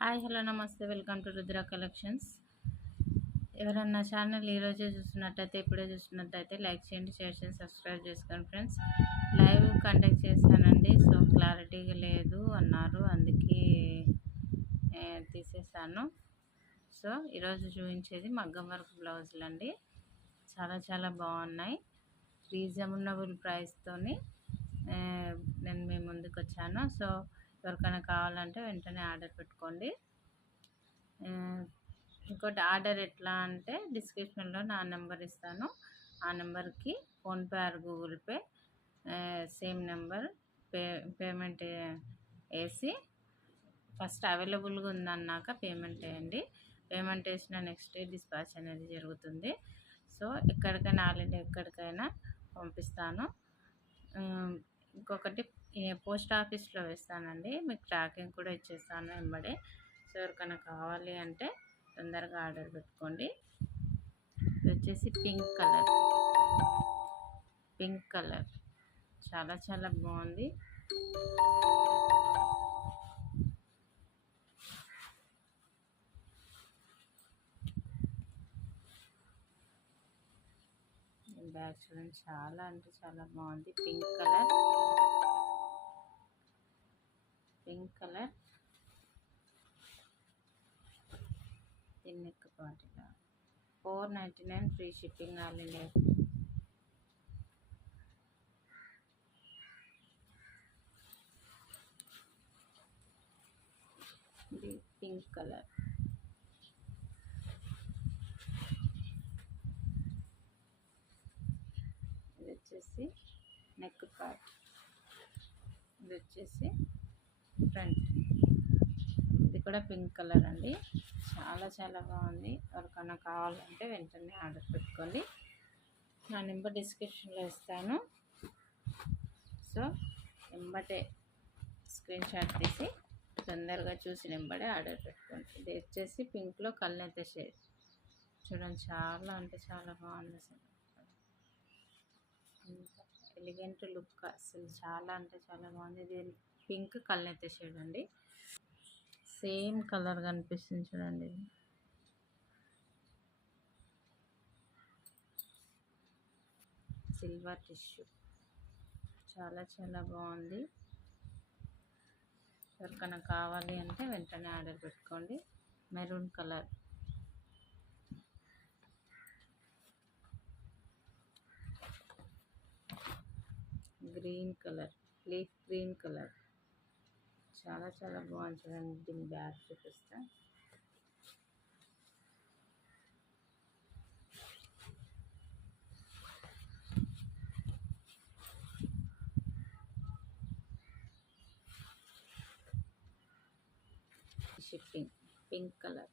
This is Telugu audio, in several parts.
హాయ్ హలో నమస్తే వెల్కమ్ టు రుద్ర కలెక్షన్స్. ఎవరన్నా ఛానల్ ఈరోజే చూస్తున్నట్టయితే ఇప్పుడే చూస్తున్నట్టయితే లైక్ చేయండి, షేర్ చేయండి, సబ్స్క్రైబ్ చేసుకోండి ఫ్రెండ్స్. లైవ్ కండక్ట్ చేశానండి, సో క్లారిటీగా లేదు అన్నారు, అందుకే తీసేసాను. సో ఈరోజు చూపించేది మగ్గం వర్క్ బ్లౌజులు అండి. చాలా చాలా బాగున్నాయి. రీజనబుల్ ప్రైస్తోని నేను మీ ముందుకు వచ్చాను. సో ఎవరికైనా కావాలంటే వెంటనే ఆర్డర్ పెట్టుకోండి. ఇంకోటి ఆర్డర్ ఎట్లా అంటే డిస్క్రిప్షన్లో నా నెంబర్ ఇస్తాను. ఆ నెంబర్కి PhonePe are Google pay same number payment వేసి ఫస్ట్ అవైలబుల్గా ఉందన్నాక పేమెంట్ వేయండి. పేమెంట్ వేసిన నెక్స్ట్ డే డిస్పాచ్ అనేది జరుగుతుంది. సో ఎక్కడికైనా ఆల్ ఇండియా ఎక్కడికైనా పంపిస్తాను. ఇంకొకటి పోస్ట్ ఆఫీస్లో వేస్తానండి, మీకు ట్రాకింగ్ కూడా ఇచ్చేస్తాను వెంబడే. సో ఎవరికైనా కావాలి అంటే తొందరగా ఆర్డర్ పెట్టుకోండి. ఇది వచ్చేసి పింక్ కలర్ చాలా చాలా బాగుంది. బ్యాగ్ చూడండి, చాలా అంటే చాలా బాగుంది. పింక్ కలర్ నెక్ పార్టీలో 499 ఫ్రీ షిప్పింగ్ ఆల్ ఇండియా. ఇది పింక్ కలర్, ఇది వచ్చేసి నెక్ పార్ట్, ఇది వచ్చేసి ఫ్రంట్. ఇది కూడా పింక్ కలర్ అండి, చాలా చాలా బాగుంది. ఎవరికైనా కావాలంటే వెంటనే ఆర్డర్ పెట్టుకోండి. నా నెంబర్ డిస్క్రిప్షన్లో ఇస్తాను. సో వెంబటే స్క్రీన్ షాట్ తీసి తొందరగా చూసి వెంబడే ఆర్డర్ పెట్టుకోండి. ఇది వచ్చేసి పింక్లో కల్నేత షేడ్ చూడండి, చాలా అంటే చాలా బాగుంది. అసలు ఎలిగెంట్ లుక్, అసలు చాలా అంటే చాలా బాగుంది. ఇది పింక్ కల్నేత షేడ్ అండి, సేమ్ కలర్ కనిపిస్తుంది చూడండి. సిల్వర్ టిష్యూ చాలా చాలా బాగుంది. ఎవరికైనా కావాలి అంటే వెంటనే ఆర్డర్ పెట్టుకోండి. Maroon colour, green colour, leaf green colour చాలా చాలా బాగుంది చూడండి. దీని బ్యాగ్ చూపిస్తా. Shipping pink colour,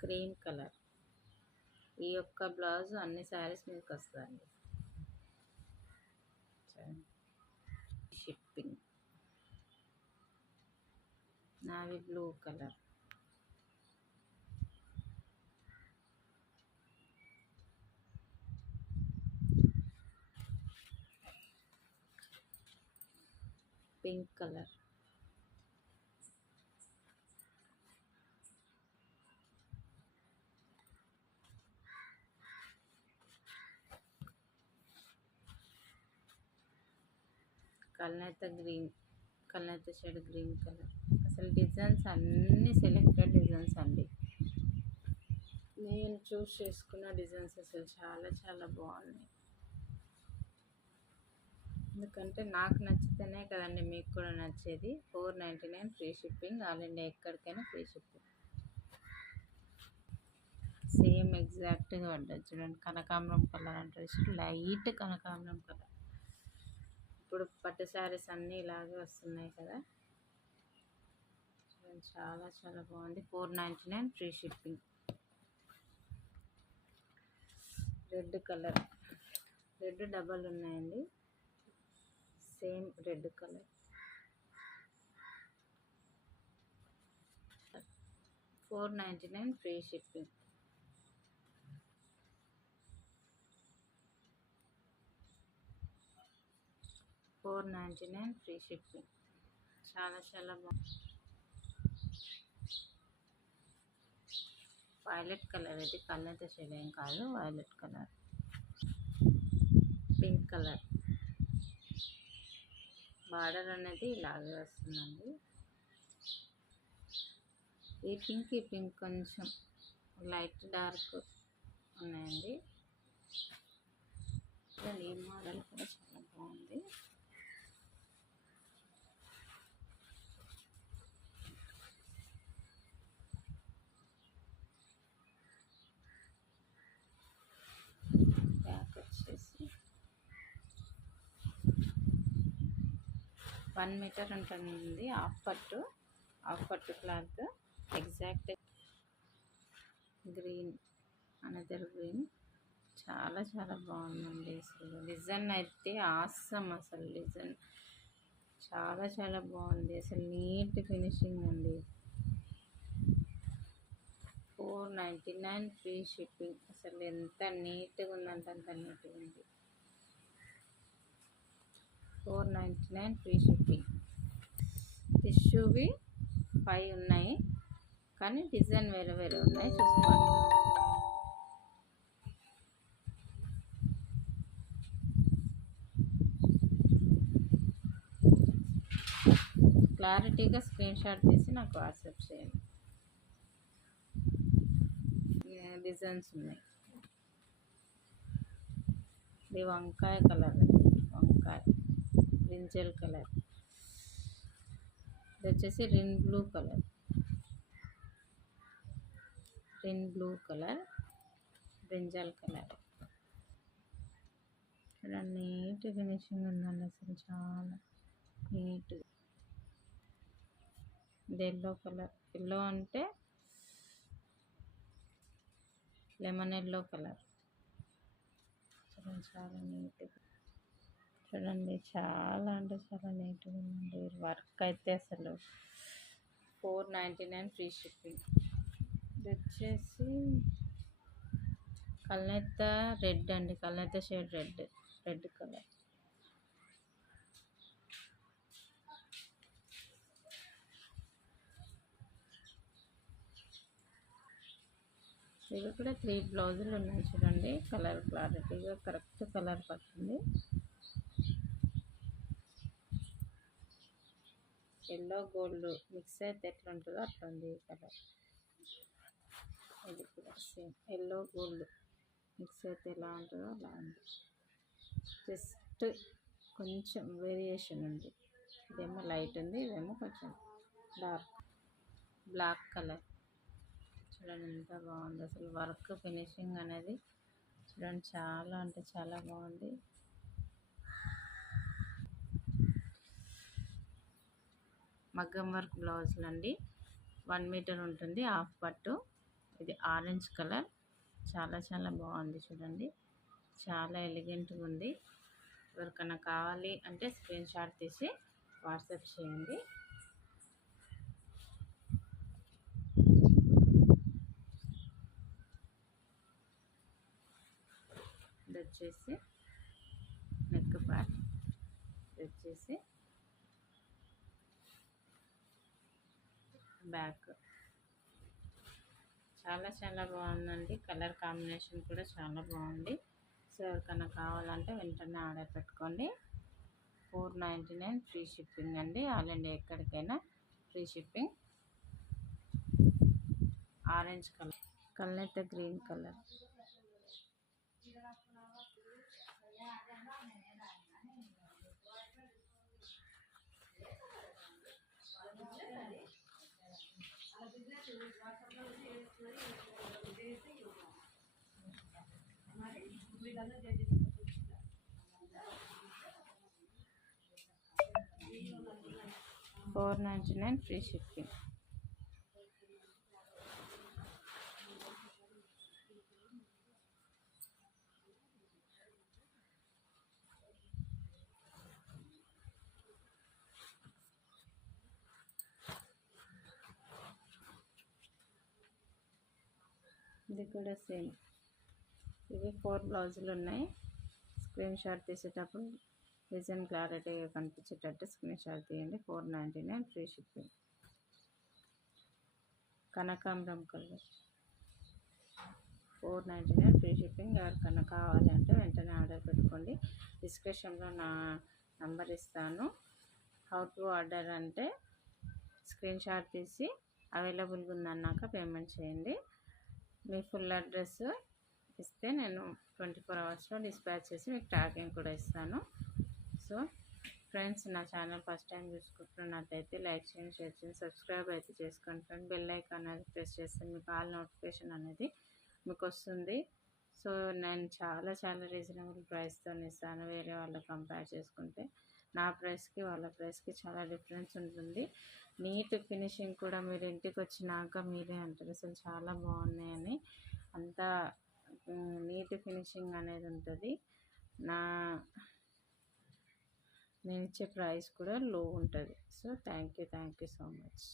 cream colour. ఈ యొక్క బ్లౌజ్ అన్ని శారీస్ మీకు వస్తుందండి. Shipping navy blue colour, pink colour, కల్నేత షేడ్ గ్రీన్ కలర్. అసలు డిజైన్స్ అన్నీ సెలెక్టెడ్ డిజైన్స్ అండి, నేను చూస్ చేసుకున్న డిజైన్స్ అసలు చాలా చాలా బాగున్నాయి. ఎందుకంటే నాకు నచ్చితేనే కదండి మీకు కూడా నచ్చేది. 499 ఫ్రీ షిప్పింగ్ ఆల్ ఇండియా ఎక్కడికైనా ఫ్రీ షిప్పింగ్. సేమ్ ఎగ్జాక్ట్గా పడ్డది చూడండి. కనకాంబరం కలర్ అంటే లైట్ కనకాంబరం కలర్. ఇప్పుడు పట్టు శారీస్ అన్నీ ఇలాగే వస్తున్నాయి కదా, చాలా చాలా బాగుంది. 499 free shipping. Red colour, red double ఉన్నాయండి, same red colour. 499 free shipping. 499 free shipping. చాలా చాలా బాగుంది. వైలెట్ కలర్, ఇది కళ్ళైతే షేడ్ ఏం కాదు, violet colour, pink colour. Border అనేది ఇలాగే వస్తుందండి. ఈ పింక్ కొంచెం లైట్ డార్క్ ఉన్నాయండి. ఈ మోడల్ కూడా చాలా బాగుంది. బ్యాక్ వచ్చేసి 1 మీటర్ ఉంటుంది. హాఫ్ పట్టు cloth. Exact green, another green. చాలా చాలా బాగుందండి. అసలు డిజైన్ అయితే ఆసమ్. అసలు డిజైన్ చాలా చాలా బాగుంది. అసలు నీట్ ఫినిషింగ్ అండి. 499 ఫ్రీ షిప్పింగ్. అసలు ఎంత నీట్గా ఉందంటే అంత నీట్గా ఉంది. 499 ఫ్రీ షిప్పింగ్. టిష్యూవి 5 ఉన్నాయి, కానీ డిజైన్ వేరే వేరే ఉన్నాయి, చూసుకోండి. క్లారిటీగా స్క్రీన్ షాట్ తీసి నాకు వాట్సాప్ చేయండి. డిజైన్స్ ఉన్నాయి. ఇది వంకాయ కలర్, బ్రింజల్ కలర్. ఇది వచ్చేసి Rin blue colour, brinjal colour. చాలా నీట్ ఫినిషింగ్ ఉందండి. అసలు చాలా నీట్. ఇది ఎల్లో కలర్. ఎల్లో అంటే లెమన్ ఎల్లో కలర్. చూడండి చాలా నీట్గా. చూడండి చాలా అంటే చాలా నీట్గా ఉందండి. వర్క్ అయితే అసలు 499 ఫ్రీ షిప్పింగ్. ఇది వచ్చేసి కల్నేత రెడ్ అండి, కల్నేత షేడ్ రెడ్ కలర్. ఇవి కూడా 3 బ్లౌజులు ఉన్నాయి. చూడండి కలర్ క్లారిటీగా కరెక్ట్ కలర్ పడుతుంది. ఎల్లో గోల్డ్ మిక్స్ అయితే ఎట్లా ఉంటుందో అట్లా ఉంది ఈ కలర్. ఇది కూడా సేమ్ ఎల్లో గోల్డ్ మిక్స్ అయితే ఎలా ఉంటుందో అలా ఉంది. జస్ట్ కొంచెం వేరియేషన్ ఉంది. ఇదేమో లైట్ ఉంది, ఇదేమో కొంచెం డార్క్ బ్లాక్ కలర్. చూడండి ఎంత బాగుంది. అసలు వర్క్ ఫినిషింగ్ అనేది చూడండి చాలా అంటే చాలా బాగుంది. మగ్గం వర్క్ బ్లౌజులు అండి. 1 మీటర్ ఉంటుంది, హాఫ్ పట్టు. ఇది ఆరెంజ్ కలర్. చాలా చాలా బాగుంది. చూడండి చాలా ఎలిగెంట్గా ఉంది. ఎవరికైనా కావాలి అంటే స్క్రీన్ షాట్ తీసి వాట్సాప్ చేయండి. ఇది వచ్చేసి నెక్ పార్ట్. ఇది వచ్చేసి బ్యాక్. చాలా చాలా బాగుందండి. కలర్ కాంబినేషన్ కూడా చాలా బాగుంది. సో ఎవరికైనా కావాలంటే వెంటనే ఆర్డర్ పెట్టుకోండి. 499 ఫ్రీ షిప్పింగ్ అండి. ఆల్ ఇండియా ఎక్కడికైనా ఫ్రీ షిప్పింగ్. ఆరెంజ్ కలర్, కల్నేత గ్రీన్ కలర్. $499 free shipping. ఇది కూడా సేమ్. ఇవి 4 బ్లౌజులు ఉన్నాయి. స్క్రీన్ షాట్ తీసేటప్పుడు డిజైన్ క్లారిటీగా కనిపించేటట్టు స్క్రీన్ షాట్ తీయండి. 499 ఫ్రీ షిప్పింగ్. కనకాంబరం కలర్ 499 ఫ్రీ షిప్పింగ్. ఎవరికన్నా కావాలి అంటే వెంటనే ఆర్డర్ పెట్టుకోండి. డిస్క్రిప్షన్లో నా నంబర్ ఇస్తాను. హౌ టు ఆర్డర్ అంటే స్క్రీన్ షాట్ తీసి అవైలబుల్గా ఉందన్నాక పేమెంట్ చేయండి. మీ ఫుల్ అడ్రస్ ఇస్తే నేను 24 అవర్స్లో డిస్పాచ్ చేసి మీకు ట్రాకింగ్ కూడా ఇస్తాను. సో ఫ్రెండ్స్, నా ఛానల్ ఫస్ట్ టైం చూసుకుంటున్నట్టయితే లైక్ చేయండి, షేర్ చేయండి, సబ్స్క్రైబ్ అయితే చేసుకోండి ఫ్రెండ్. బెల్ ఐకాన్ అనేది ప్రెస్ చేస్తే మీకు ఆల్ నోటిఫికేషన్ అనేది మీకు వస్తుంది. సో నేను చాలా రీజనబుల్ ప్రైస్తో ఇస్తాను. వేరే వాళ్ళకి కంపేర్ చేసుకుంటే నా ప్రైస్కి వాళ్ళ ప్రైస్కి చాలా డిఫరెన్స్ ఉంటుంది. నీట్ ఫినిషింగ్ కూడా మీరు ఇంటికి వచ్చినాక మీరే అంటారు అసలు చాలా బాగున్నాయని. అంతా నీట్ ఫినిషింగ్ అనేది ఉంటుంది. నేను ఇచ్చే ప్రైస్ కూడా లో ఉంటుంది. So thank you so much.